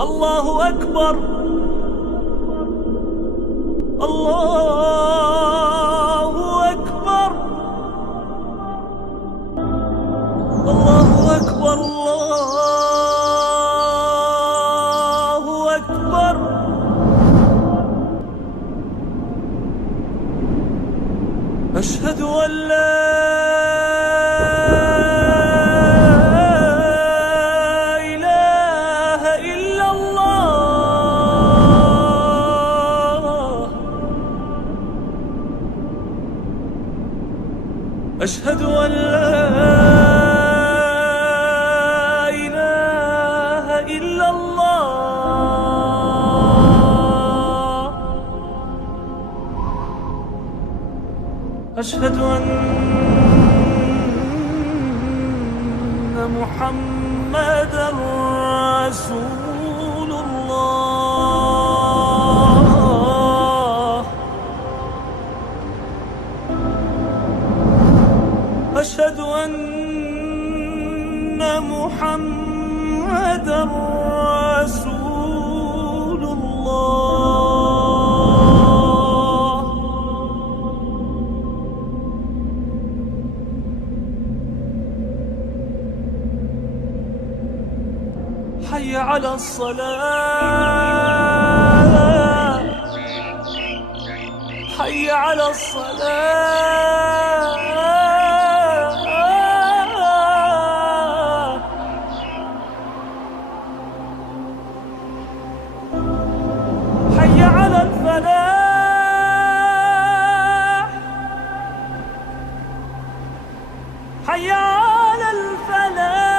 الله أكبر، الله أكبر، الله أكبر، الله أكبر. أشهد أن لا إله إلا الله. أشهد أن لا إله إلا الله. أشهد أن محمدًا رسول الله. أشهد أن محمدًا رسول الله. حي على الصلاة، حي على الصلاة، حي على الفلاح، حي على الفلاح.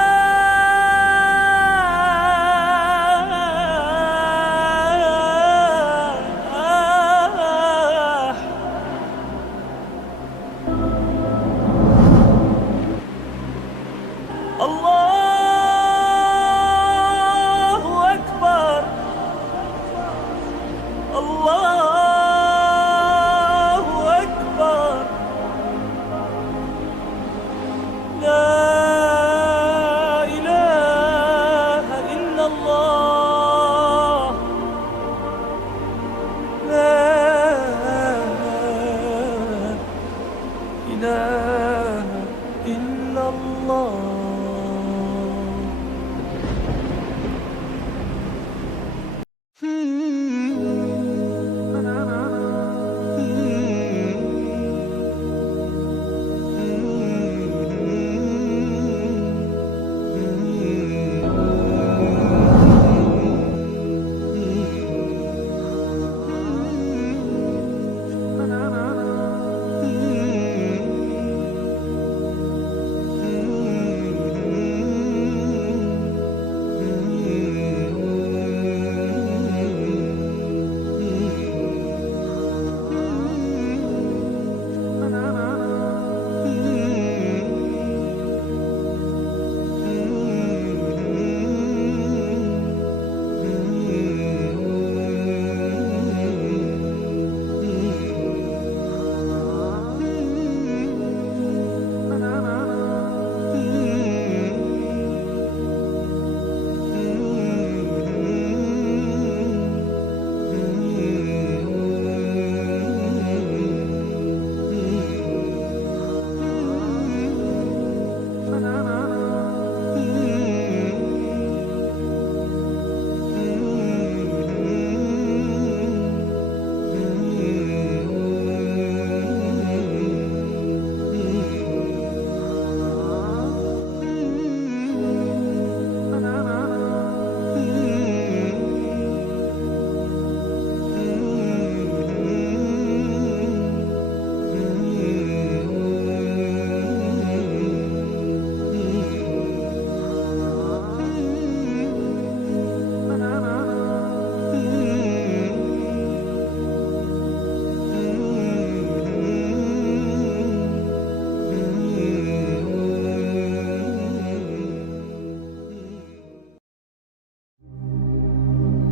الله أكبر، الله أكبر. لا إله إلا الله. لا إله إلا الله.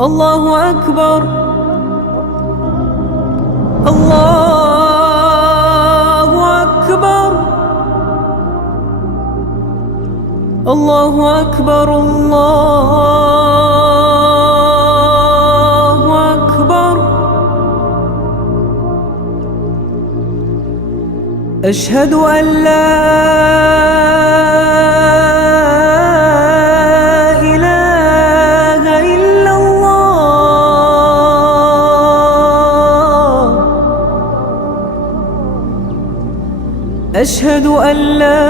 الله أكبر، الله أكبر، الله أكبر، الله أشهد أن لا إله إلا الله. أشهد أن لا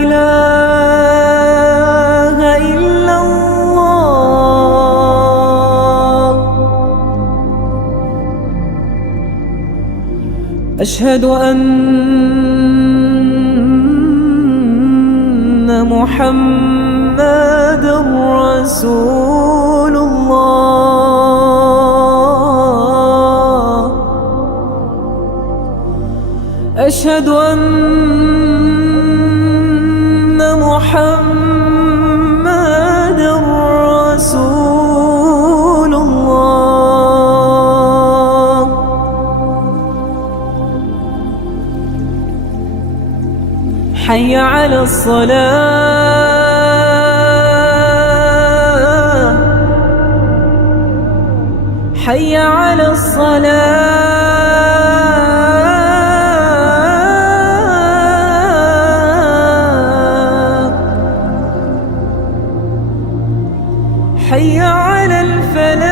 إله إلا الله. أشهد أن محمدًا رسول الله. أشهد أن محمدًا رسول الله. حي على الصلاة. حي على الصلاة. حي على الفلاح.